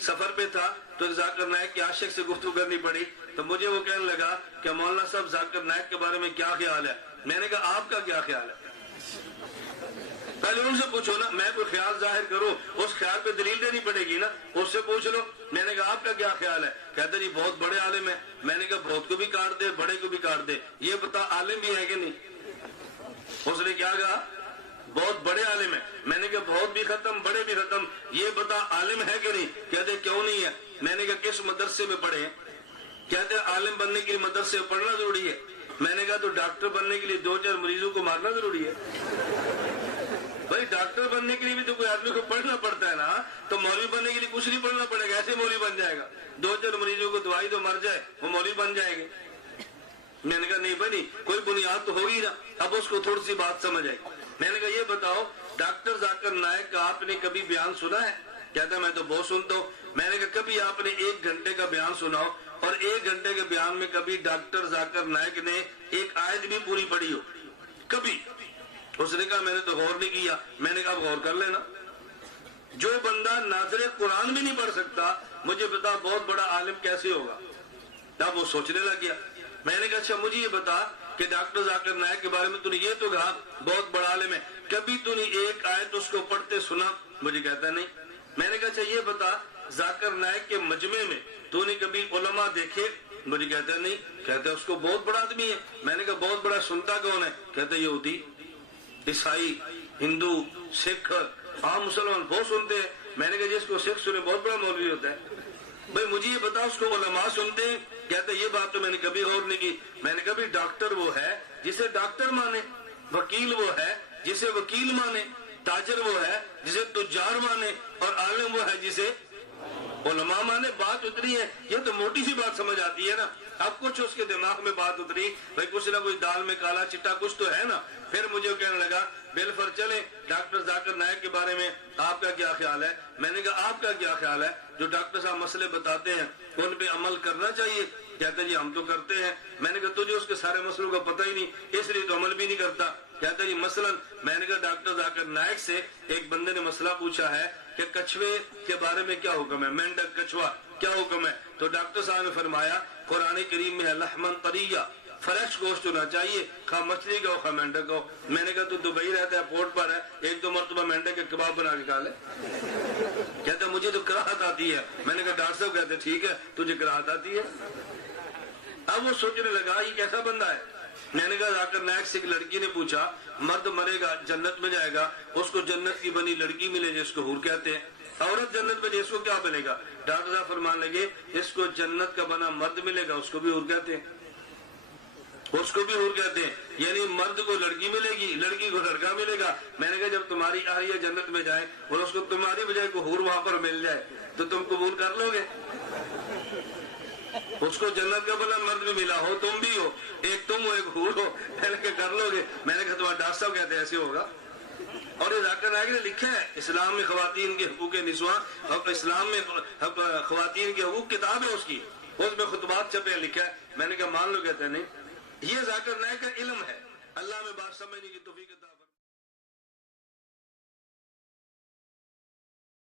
سفر پہ تھا تو ذاکر نائک کے عاشق سے گفتگو کرنی پڑی، تو مجھے وہ کہنے لگا کہ مولانا صاحب ذاکر نائک کے بارے میں کیا خیال ہے؟ میں نے کہا آپ کا کیا خیال ہے؟ پہلے ان سے پوچھو نا، میں کوئی خیال ظاہر کروں اس خیال پہ دلیل دینی پڑے گی نا، اس سے پوچھ لو۔ میں نے کہا آپ کا کیا خیال ہے؟ کہتے جی بہت بڑے عالم ہیں۔ میں نے کہا بہت کو بھی کاٹ دے، بڑے کو بھی کاٹ دے، یہ بتا عالم بھی ہے کہ نہیں؟ اس نے کیا کہا؟ بہت بڑے عالم ہیں۔ میں نے کہا بہت بھی ختم، بڑے بھی ختم، یہ بتا عالم ہے کہ نہیں؟ کہتے کیوں نہیں ہے؟ میں نے کہا کس مدرسے میں پڑھے ہیں؟ کہتے عالم بننے کے لیے مدرسے میں پڑھنا ضروری ہے۔ میں نے کہا تو ڈاکٹر بننے کے لیے 2-4 مریضوں کو مارنا ضروری ہے؟ بھائی ڈاکٹر بننے کے لیے بھی تو کوئی آدمی کو پڑھنا پڑتا ہے نا، تو مولوی بننے کے لیے کچھ نہیں پڑھنا پڑے گا، ایسے مولوی بن جائے گا، 2-4 مریضوں کو دوائی تو مر جائے وہ مولوی بن جائے گے۔ میں نے کہا نہیں بنی، کوئی بنیاد تو ہوگی نا۔ اب اس کو تھوڑی سی بات سمجھ آئی۔ میں نے کہا یہ بتاؤ ڈاکٹر ذاکر نائک کا آپ نے کبھی بیان سنا ہے؟ کہتا میں تو بہت سنتا ہوں۔ میں نے کہا کبھی آپ نے 1 گھنٹے کا بیان سناؤ، اور 1 گھنٹے کے بیان میں کبھی ڈاکٹر ذاکر نائک نے ایک آیت بھی پوری پڑھی ہو؟ کبھی؟ اس نے کہا میں نے تو غور نہیں کیا۔ میں نے کہا غور کر لینا۔ جو بندہ ناظر قرآن بھی نہیں پڑھ سکتا، مجھے بتا بہت بڑا عالم کیسے ہوگا؟ اب وہ سوچنے لگ گیا۔ میں نے کہا اچھا مجھے یہ بتا کہ ڈاکٹر ذاکر نائک کے بارے میں تو نے یہ تو کہا بہت بڑا عالم ہے، کبھی تو نے ایک آیت اس کو پڑھتے سنا؟ مجھے کہتا نہیں۔ میں نے کہا اچھا یہ بتا ذاکر نائک کے مجمع میں تو نے کبھی علماء دیکھے؟ مجھے کہتا نہیں۔ کہتا اس کو بہت بڑا آدمی ہے۔ میں نے کہا بہت بڑا سنتا کون ہے؟ کہتا یہودی، عیسائی، ہندو، سکھ، عام مسلمان بہت سنتے ہیں۔ میں نے کہا جس کو سکھ سنے بہت بڑا مولوی ہوتا ہے۔ بھائی مجھے یہ بتا اس کو علماء سنتے ہیں؟ کہتے یہ بات تو میں نے کبھی غور نہیں کی۔ میں نے کہا بھی ڈاکٹر وہ ہے جسے ڈاکٹر مانے، وکیل وہ ہے جسے وکیل مانے، تاجر وہ ہے جسے تجار مانے، اور عالم وہ ہے جسے علماء مانے۔ بات اتنی ہے، یہ تو موٹی سی بات سمجھ آتی ہے نا۔ اب کچھ اس کے دماغ میں بات اتری، بھائی کچھ نہ کچھ دال میں کالا چٹا کچھ تو ہے نا۔ پھر مجھے کہنے لگا بالفر چلیں ڈاکٹر ذاکر نائک کے بارے میں آپ کا کیا خیال ہے؟ میں نے کہا آپ کا کیا خیال ہے؟ جو ڈاکٹر صاحب مسئلے بتاتے ہیں ان پہ عمل کرنا چاہیے؟ کہتے جی ہم تو کرتے ہیں۔ میں نے کہا تجھے اس کے سارے مسئلوں کا پتہ ہی نہیں، اس لیے تو عمل بھی نہیں کرتا۔ کہتے جی مثلا میں نے کہا ڈاکٹر ذاکر نائک سے ایک بندے نے مسئلہ پوچھا ہے کہ کچھوے کے بارے میں کیا حکم ہے، مینڈک کچھوا کیا حکم ہے؟ تو ڈاکٹر صاحب نے فرمایا قرآن کریم میں ہے لحمن طریہ، فریش گوشت ہونا چاہیے، خواہ مچھلی کا ہو خواہ مینڈک کا ہو۔ میں نے کہا تو دبئی رہتا ہے، پورٹ پر ہے، 1-2 مرتبہ مینڈک کے کباب بنا کے کھا لے۔ کہتا مجھے تو کراہت آتی ہے۔ میں نے کہا ڈاکٹر صاحب کہتے ٹھیک ہے تجھے کراہت آتی ہے۔ اب وہ سوچنے لگا یہ کیسا بندہ ہے۔ میں نے کہا ذاکر نائک سے ایک لڑکی نے پوچھا مرد مرے گا جنت میں جائے گا، اس کو جنت کی بنی لڑکی ملے جس کو حور کہتے ہیں، عورت جنت میں جس کو کیا ملے گا؟ ڈاکٹر صاحب فرمان لگے اس کو جنت کا بنا مرد ملے گا، اس کو بھی حور کہتے ہیں، اس کو بھی حور کہتے ہیں، یعنی مرد کو لڑکی ملے گی، لڑکی کو لڑکا ملے گا۔ میں نے کہا جب تمہاری اہلیہ جنت میں جائے اور اس کو تمہاری بجائے کو حور وہاں پر مل جائے تو تم قبول کر لو گے؟ اس کو جنت کا بنا مرد بھی ملا ہو، تم بھی ہو، ایک تم ہو ایک حور ہو، پہلے کہ کر لو گے؟ میں نے کہا تمہارا ڈاکٹر صاحب کہتے ہیں ایسے ہوگا۔ اور یہ ذاکر نائک نے لکھا ہے اسلام میں خواتین کے حقوق نسواں، اور اسلام میں خواتین کے حقوق کتاب ہے اس میں خطبات چھپے لکھا ہے۔ میں نے کہا مان لو؟ کہتے ہیں نہیں، یہ ذاکر نائک کا علم ہے، اللہ میں بات سمجھنے کی توفیق عطا